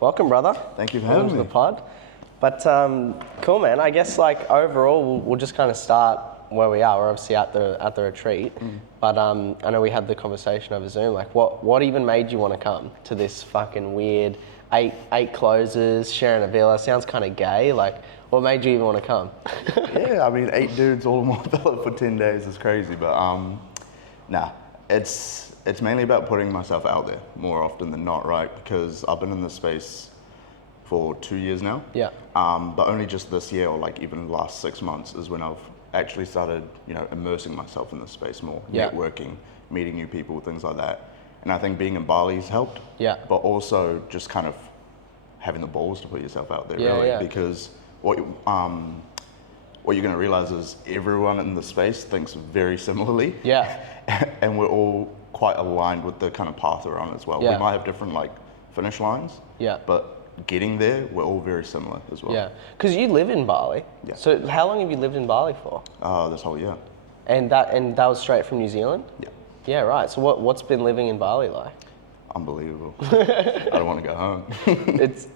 Welcome, brother. Thank you for Welcome having to me. the pod. But cool, man. I guess like overall, we'll just kind of start where we are. We're obviously at the retreat, but I know we had the conversation over Zoom. Like, what even made you want to come to this fucking weird eight closes, sharing a villa? Sounds kind of gay. Like, what made you even want to come? Yeah, I mean, 8 dudes all in one villa for 10 days is crazy, but nah, it's mainly about putting myself out there more often than not, right? Because I've been in this space for 2 years now. Yeah. But only just this year, or like even the last 6 months, is when I've actually started, immersing myself in this space more, Yeah. networking, meeting new people, things like that. And I think being in Bali's helped. Yeah. But also just kind of having the balls to put yourself out there, Yeah, really, yeah. because what you're going to realize is everyone in the space thinks very similarly. Yeah. And we're all quite aligned with the kind of path we're on as well. Yeah. We might have different like finish lines, Yeah. but getting there, we're all very similar as well. Yeah. Because you live in Bali. Yeah. So how long have you lived in Bali for? This whole year. And that was straight from New Zealand? Yeah. Yeah, right. So what's been living in Bali like? Unbelievable. I don't want to go home. It's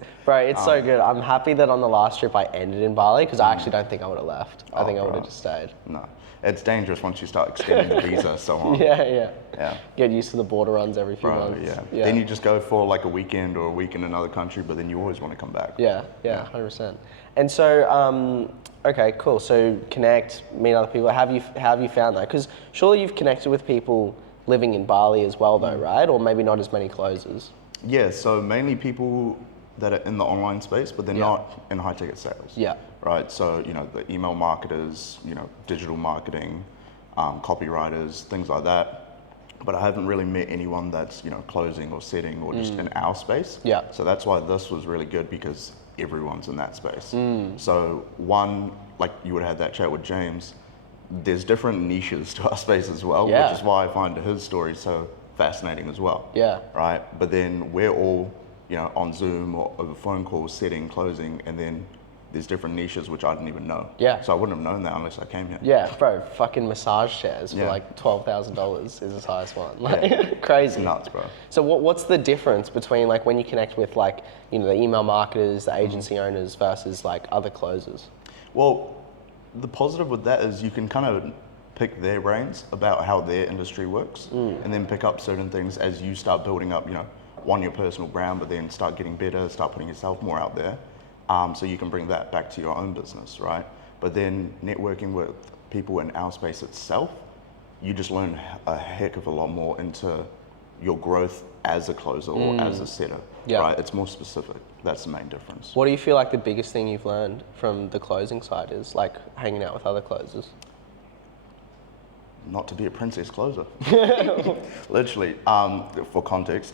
so good. I'm happy that on the last trip I ended in Bali because I actually don't think I would have left. I think I would have just stayed. No, it's dangerous once you start extending the visa so on. Yeah. Yeah. Get used to the border runs every few Bro, months. yeah. Then you just go for like a weekend or a week in another country, but then you always want to come back. Yeah, 100%. And so, okay, cool. So connect, meet other people. How have you found that? Because surely you've connected with people living in Bali as well, though, right? Or maybe not as many closes. Yeah, so mainly people that are in the online space, but they're not in high ticket sales. Yeah. Right, so, the email marketers, digital marketing, copywriters, things like that. But I haven't really met anyone that's, closing or setting or just in our space. Yeah. So that's why this was really good because everyone's in that space. So one, like you would have had that chat with James, there's different niches to our space as well, Yeah. which is why I find his story so fascinating as well. Yeah. Right, but then we're all, on Zoom or over phone calls, setting, closing, and then there's different niches which I didn't even know. Yeah. So I wouldn't have known that unless I came here. Yeah, bro, fucking massage chairs for Yeah. like $12,000 is the highest one. Like, crazy. It's nuts, bro. So what's the difference between like when you connect with like, the email marketers, the agency owners versus like other closers? Well, the positive with that is you can kind of pick their brains about how their industry works and then pick up certain things as you start building up, your personal brand, but then start getting better, start putting yourself more out there. So you can bring that back to your own business, right? But then networking with people in our space itself, you just learn a heck of a lot more into your growth as a closer or as a setter, right? It's more specific. That's the main difference. What do you feel like the biggest thing you've learned from the closing side is, like hanging out with other closers? Not to be a princess closer. Literally, for context,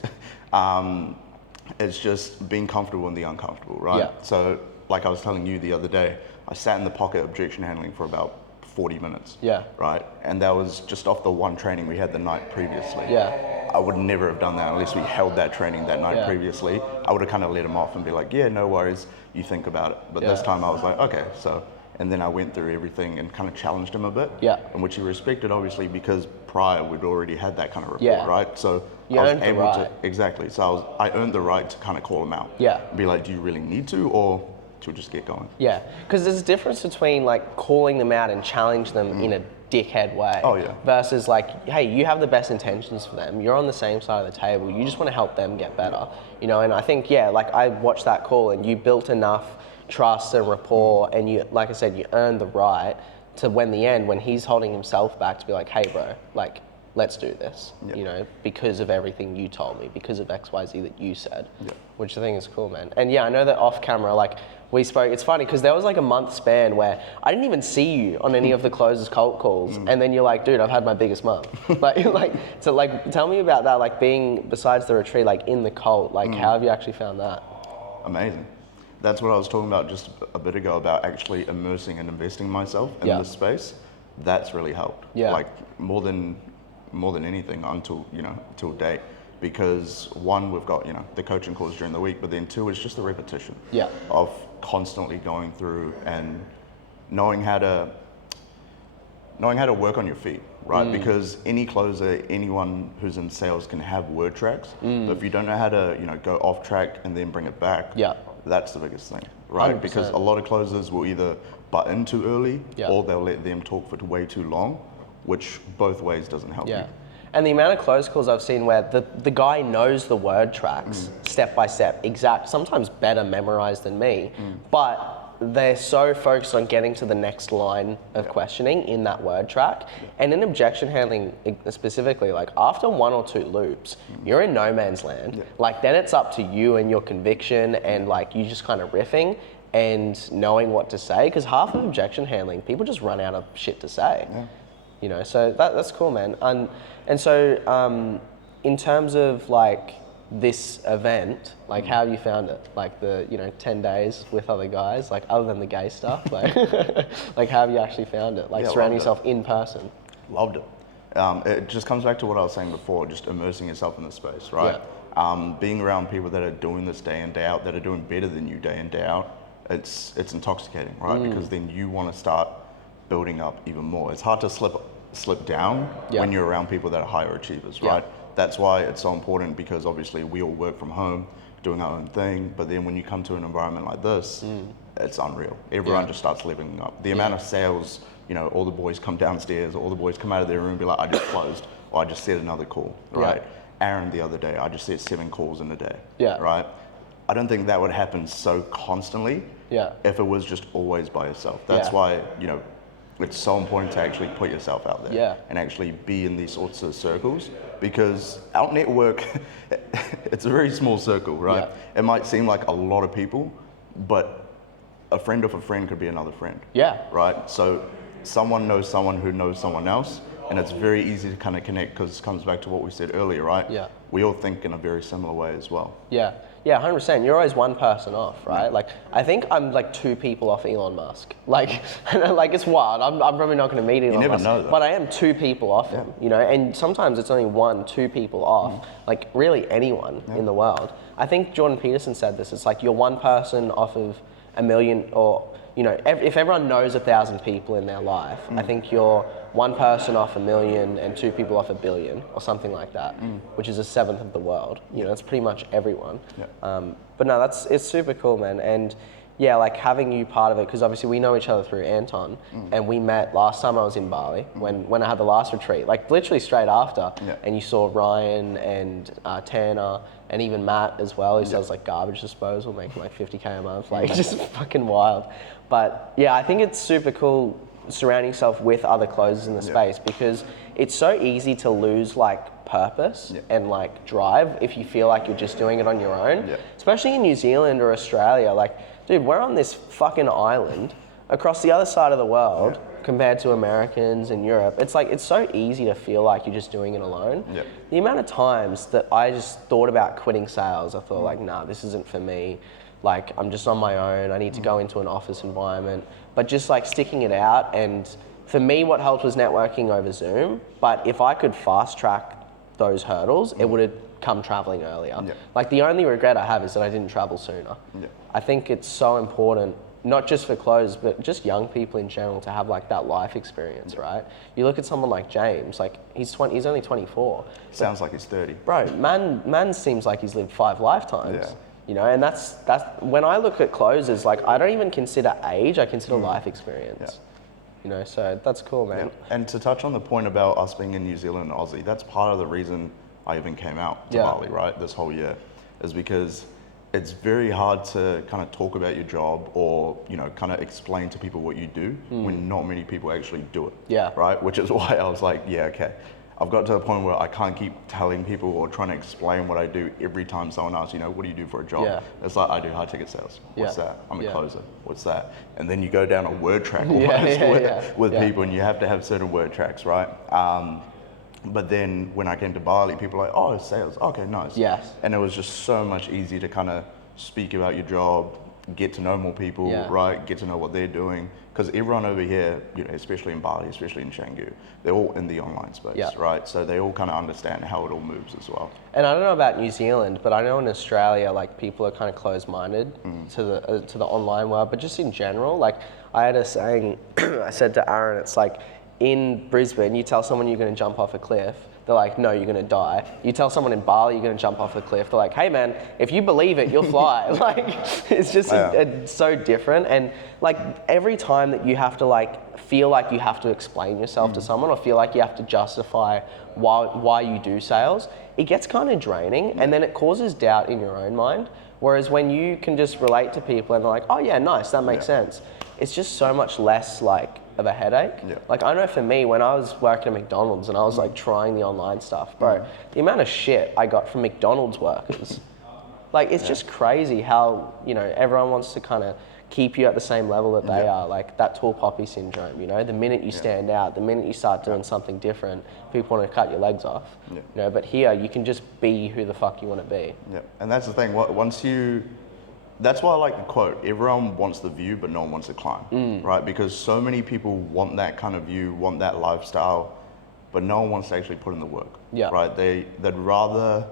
it's just being comfortable in the uncomfortable, right? Yeah. So, like I was telling you the other day, I sat in the pocket objection handling for about 40 minutes. Yeah. Right? And that was just off the one training we had the night previously. Yeah. I would never have done that unless we held that training that night previously. I would have kind of let him off and be like, yeah, no worries, you think about it. But this time I was like, okay, so, and then I went through everything and kind of challenged him a bit. Yeah. And which he respected, obviously, because prior we'd already had that kind of rapport, right? So you I was earned the able right. to, exactly. So I earned the right to kind of call him out. Yeah. Be like, do you really need to, or should we just get going? Yeah, because there's a difference between like calling them out and challenge them in a dickhead way versus like, hey, you have the best intentions for them. You're on the same side of the table. You just want to help them get better, And I think, like I watched that call and you built enough trust and rapport and you, like I said, you earned the right to when he's holding himself back to be like, hey bro, like, let's do this, because of everything you told me, because of XYZ that you said, which I think is cool, man. And I know that off camera, like we spoke, it's funny because there was like a month span where I didn't even see you on any of the closers cult calls. And then you're like, dude, I've had my biggest month. So tell me about that, like being besides the retreat, like in the cult, like how have you actually found that? Amazing. That's what I was talking about just a bit ago about actually immersing and investing myself in this space. That's really helped. Yeah. Like more than anything until till date, because one, we've got the coaching calls during the week, but then two, it's just the repetition of constantly going through and knowing how to knowing how to work on your feet, right? Because any closer, anyone who's in sales can have word tracks, but if you don't know how to, go off track and then bring it back, that's the biggest thing, right? 100%. Because a lot of closers will either butt in too early or they'll let them talk for way too long, which both ways doesn't help you. And the amount of close calls I've seen where the guy knows the word tracks step by step, exact, sometimes better memorized than me, but they're so focused on getting to the next line of questioning in that word track. And in objection handling specifically, like after 1 or 2 loops, you're in no man's land. Like then it's up to you and your conviction and like you just kind of riffing and knowing what to say. Because half of objection handling, people just run out of shit to say. So that's cool, man. And so in terms of like this event, like how have you found it? Like the 10 days with other guys, like other than the gay stuff, like like how have you actually found it? Like surrounding yourself in person. Loved it. It just comes back to what I was saying before, just immersing yourself in the space, right? Being around people that are doing this day in, day out, that are doing better than you day in, day out, it's intoxicating, right? Because then you want to start building up even more. It's hard to slip down when you're around people that are higher achievers, right? That's why it's so important, because obviously we all work from home, doing our own thing, but then when you come to an environment like this, it's unreal. Everyone just starts leveling up. The amount of sales, all the boys come downstairs, all the boys come out of their room and be like, I just closed, or I just set another call, right? Aaron the other day, I just set 7 calls in a day, right? I don't think that would happen so constantly if it was just always by yourself. That's why, it's so important to actually put yourself out there and actually be in these sorts of circles, because our network, it's a very small circle, right? It might seem like a lot of people, but a friend of a friend could be another friend. Right? So someone knows someone who knows someone else, and it's very easy to kind of connect, because it comes back to what we said earlier, right? We all think in a very similar way as well. Yeah, 100%. You're always one person off, right? Like, I think I'm like 2 people off Elon Musk. Like, like it's wild. I'm probably not going to meet Elon Musk. You never know, though. But I am 2 people off him, and sometimes it's only 1, 2 people off, like really anyone in the world. I think Jordan Peterson said this. It's like you're 1 person off of a million, or, if everyone knows 1,000 people in their life, I think you're 1 person off a million and 2 people off a billion, or something like that, which is 1/7 of the world. It's pretty much everyone. But no, it's super cool, man. And yeah, like having you part of it, because obviously we know each other through Anton, and we met last time I was in Bali, when I had the last retreat, like literally straight after, and you saw Ryan and Tanner, and even Matt as well, who does like garbage disposal, making like 50K a month, like just fucking wild. But yeah, I think it's super cool surrounding yourself with other closers in the space, because it's so easy to lose like purpose and like drive if you feel like you're just doing it on your own, especially in New Zealand or Australia. Like, dude, we're on this fucking island across the other side of the world compared to Americans in Europe. It's like, it's so easy to feel like you're just doing it alone. The amount of times that I just thought about quitting sales, I thought like, nah, this isn't for me. Like, I'm just on my own. I need to go into an office environment. But just like sticking it out, and for me, what helped was networking over Zoom. But if I could fast track those hurdles, it would have come traveling earlier. Like, the only regret I have is that I didn't travel sooner. I think it's so important, not just for clothes, but just young people in general, to have like that life experience, right? You look at someone like James, like he's only 24. Sounds like he's 30. Bro, man seems like he's lived 5 lifetimes. And that's when I look at closers, like I don't even consider age, I consider life experience. So that's cool, man. And to touch on the point about us being in New Zealand and Aussie, that's part of the reason I even came out to Bali, right, this whole year, is because it's very hard to kind of talk about your job, or kind of explain to people what you do when not many people actually do it. Right? Which is why I was like, okay. I've got to a point where I can't keep telling people or trying to explain what I do every time someone asks, what do you do for a job? It's like, I do high ticket sales. What's that? I'm a closer. What's that? And then you go down a word track with people, and you have to have certain word tracks, right? But then when I came to Bali, people were like, oh, it's sales. Okay, nice. And it was just so much easier to kind of speak about your job, get to know more people, right? Get to know what they're doing. Because everyone over here, especially in Bali, especially in Canggu, they're all in the online space, right? So they all kind of understand how it all moves as well. And I don't know about New Zealand, but I know in Australia, like people are kind of closed-minded to the online world, but just in general, like I had a saying, I said to Aaron, it's like, in Brisbane, you tell someone you're going to jump off a cliff, they're like, no, you're going to die. You tell someone in Bali you're going to jump off a cliff, they're like, hey man, if you believe it, you'll fly. Like, it's just so different. And like every time that you have to like feel like you have to explain yourself to someone or feel like you have to justify why you do sales, it gets kind of draining, and then it causes doubt in your own mind. Whereas when you can just relate to people and they're like, oh yeah, nice, that makes sense, it's just so much less like of a headache. Like I know for me, when I was working at McDonald's and I was like trying the online stuff, bro, the amount of shit I got from McDonald's workers, like it's just crazy how, you know, everyone wants to kind of keep you at the same level that they are, like that tall poppy syndrome, you know, the minute you stand out, the minute you start doing something different, people want to cut your legs off, you know, but here you can just be who the fuck you want to be. And that's the thing, once you, that's why I like the quote, everyone wants the view, but no one wants to climb, right? Because so many people want that kind of view, want that lifestyle, but no one wants to actually put in the work, right? They'd rather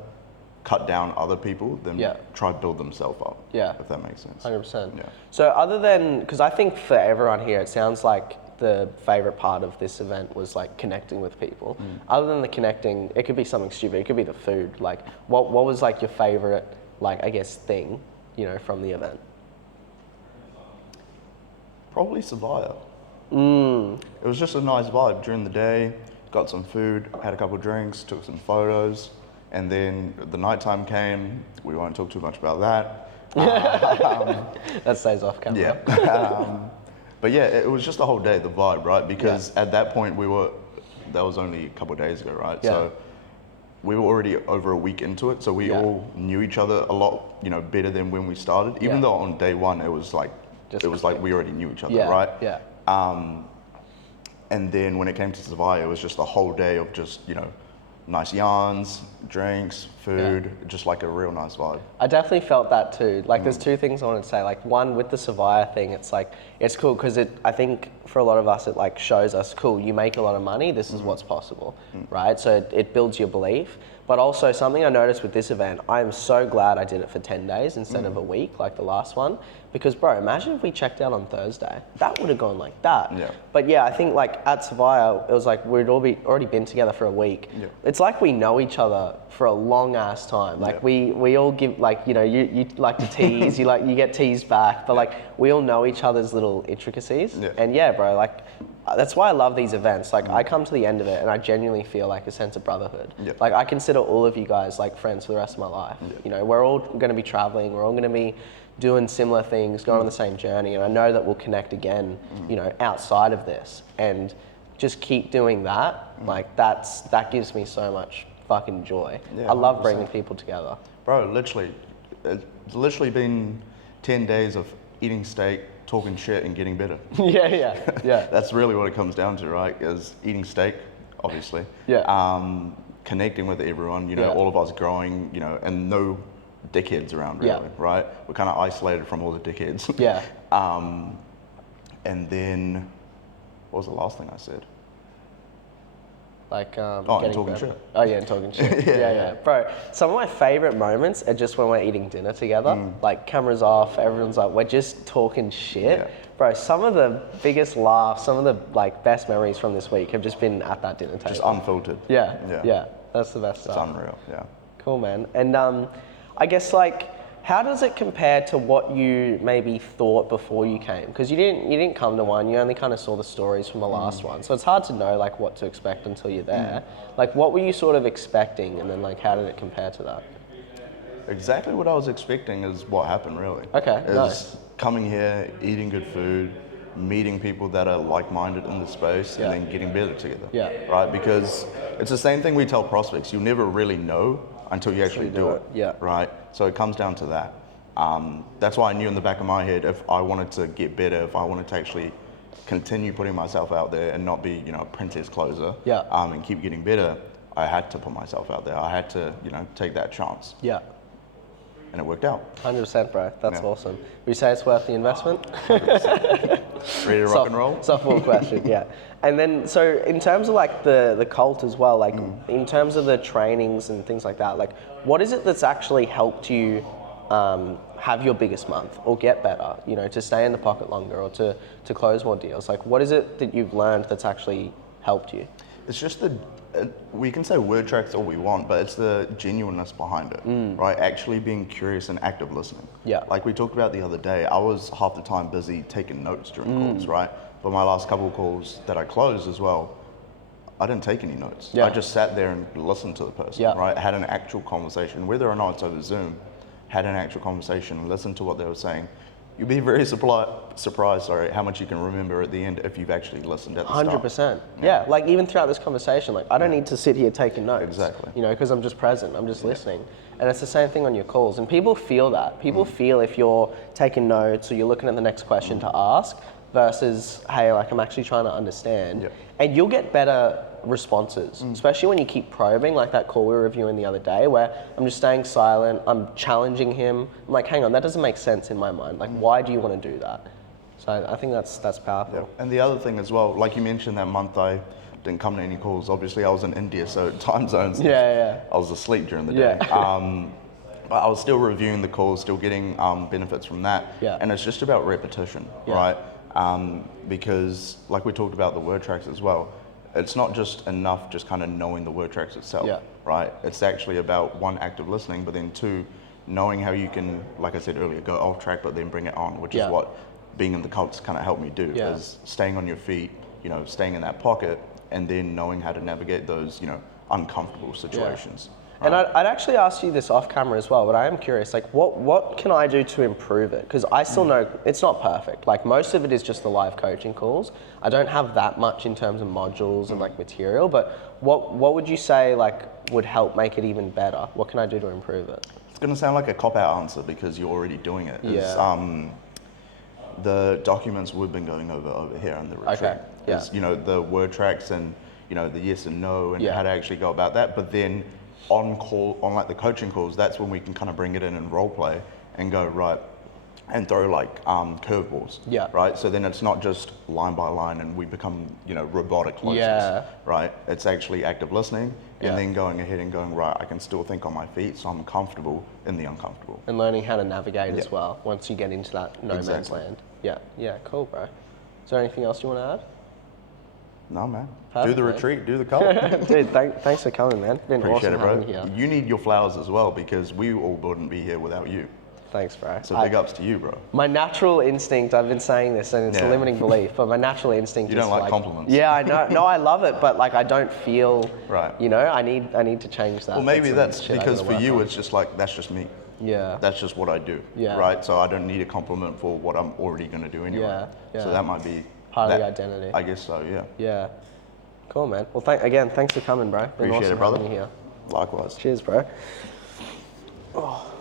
cut down other people than try to build themselves up, if that makes sense. 100%. So other than, because I think for everyone here, it sounds like the favorite part of this event was like connecting with people. Other than the connecting, it could be something stupid, it could be the food. Like what was like your favorite, like I guess thing, you know, from the event? Probably Savaya. It was just a nice vibe during the day, got some food, had a couple of drinks, took some photos, and then the nighttime came, we won't talk too much about that. That stays off camera. But yeah, it was just the whole day, the vibe, right? Because at that point that was only a couple of days ago, right? So we were already over a week into it, so we all knew each other a lot, you know, better than when we started. Even though on day one it was like we already knew each other, right? And then when it came to Savaya, it was just a whole day of just, you know, nice yarns, drinks, food, just like a real nice vibe. I definitely felt that too. Like there's two things I wanted to say. Like one, with the Savaya thing, it's like, it's cool because I think for a lot of us, it like shows us, cool, you make a lot of money, this is what's possible, right? So it builds your belief. But also something I noticed with this event, I am so glad I did it for 10 days instead of a week like the last one. Because bro, imagine if we checked out on Thursday. That would have gone like that. But yeah, I think like at Savaya, it was like we'd already been together for a week. It's like we know each other for a long ass time. Like we all give, like, you know, you like to tease, you get teased back, but like we all know each other's little intricacies. And yeah, bro, like that's why I love these events. Like I come to the end of it and I genuinely feel like a sense of brotherhood. Like I consider all of you guys like friends for the rest of my life. You know, we're all going to be traveling, we're all going to be doing similar things, going on the same journey, and I know that we'll connect again, you know, outside of this, and just keep doing that. Like that gives me so much fucking joy. I love 100%. Bringing people together. Bro, it's literally been 10 days of eating steak, talking shit, and getting better. Yeah. That's really what it comes down to, right? Is eating steak, obviously. Connecting with everyone, you know, all of us growing, you know, and no dickheads around, really, right? We're kind of isolated from all the dickheads. And then, what was the last thing I said? Like, and talking shit. Oh yeah, and talking shit. yeah. Bro, some of my favorite moments are just when we're eating dinner together. Like, cameras off, everyone's like, we're just talking shit. Bro, some of the biggest laughs, some of the like best memories from this week have just been at that dinner table. Just unfiltered. Yeah. That's the best stuff. It's unreal, Cool, man. And I guess like, how does it compare to what you maybe thought before you came? Because you didn't come to one, you only kind of saw the stories from the last one. So it's hard to know like what to expect until you're there. Like what were you sort of expecting, and then like how did it compare to that? Exactly what I was expecting is what happened, really. Okay, nice. Coming here, eating good food, meeting people that are like-minded in the space, and then getting better together. Right? Because it's the same thing we tell prospects. You'll never really know until you actually do it. Right? So it comes down to that. That's why I knew in the back of my head, if I wanted to get better, if I wanted to actually continue putting myself out there and not be, you know, a princess closer, and keep getting better, I had to put myself out there. I had to, you know, take that chance. And it worked out. 100%, bro. That's awesome. Would you say it's worth the investment? 100%. Ready to rock and roll? Softball question, And then, so in terms of like the cult as well, like in terms of the trainings and things like that, like what is it that's actually helped you have your biggest month or get better, you know, to stay in the pocket longer or to close more deals? Like what is it that you've learned that's actually helped you? It's just we can say word tracks all we want, but it's the genuineness behind it, right? Actually being curious and active listening. Yeah. Like we talked about the other day, I was half the time busy taking notes during calls, right? But my last couple of calls that I closed as well, I didn't take any notes. Yeah. I just sat there and listened to the person, right? Had an actual conversation, whether or not it's over Zoom, had an actual conversation, listened to what they were saying. You'll be very surprised, how much you can remember at the end if you've actually listened at the start. 100%. Yeah, like even throughout this conversation, like I don't need to sit here taking notes. Exactly. You know, because I'm just present, I'm just listening. And it's the same thing on your calls. And people feel that. People feel if you're taking notes or you're looking at the next question to ask versus, hey, like I'm actually trying to understand. Yeah. And you'll get better responses, especially when you keep probing, like that call we were reviewing the other day where I'm just staying silent, I'm challenging him. I'm like, hang on, that doesn't make sense in my mind. Like, why do you want to do that? So I think that's powerful. Yeah. And the other thing as well, like you mentioned that month I didn't come to any calls. Obviously I was in India, so time zones. Yeah. I was asleep during the day. But I was still reviewing the calls, still getting benefits from that. Yeah. And it's just about repetition, right? Because like we talked about the word tracks as well, it's not just enough just kind of knowing the word tracks itself, right? It's actually about one, active listening, but then two, knowing how you can, like I said earlier, go off track, but then bring it on, which is what being in the cults kind of helped me do, is staying on your feet, you know, staying in that pocket, and then knowing how to navigate those, you know, uncomfortable situations. And I'd actually ask you this off camera as well, but I am curious, like what can I do to improve it? Because I still know it's not perfect. Like most of it is just the live coaching calls. I don't have that much in terms of modules and like material, but what would you say like would help make it even better? What can I do to improve it? It's going to sound like a cop-out answer because you're already doing it. The documents we've been going over here in the retreat. Is, you know, the word tracks and, you know, the yes and no and how to actually go about that. But then on like the coaching calls, that's when we can kind of bring it in and role play and go, right, and throw like curveballs, right? So then it's not just line by line and we become, you know, robotic closers, right? It's actually active listening and then going ahead and going, right, I can still think on my feet, so I'm comfortable in the uncomfortable. And learning how to navigate as well once you get into that no man's land. Yeah, cool, bro. Is there anything else you want to add? No, man. Perfect, do the retreat, do the cult. Dude, thanks for coming, man. Been Appreciate awesome it, bro. having you here. You need your flowers as well because we all wouldn't be here without you. Thanks, bro. So big ups to you, bro. My natural instinct, I've been saying this and it's a limiting belief, but my natural instinct is You don't like compliments. Yeah, I know. No, I love it, but like I don't feel, right. You know, I need to change that. Well, maybe that's because for you it's just like, that's just me. Yeah. That's just what I do. Yeah. Right? So I don't need a compliment for what I'm already going to do anyway. Yeah. So that might be part of the identity. I guess so, yeah. Yeah. Cool, man. Well, thanks for coming, bro. Been Appreciate awesome it, brother. having you here. Likewise. Cheers, bro. Oh.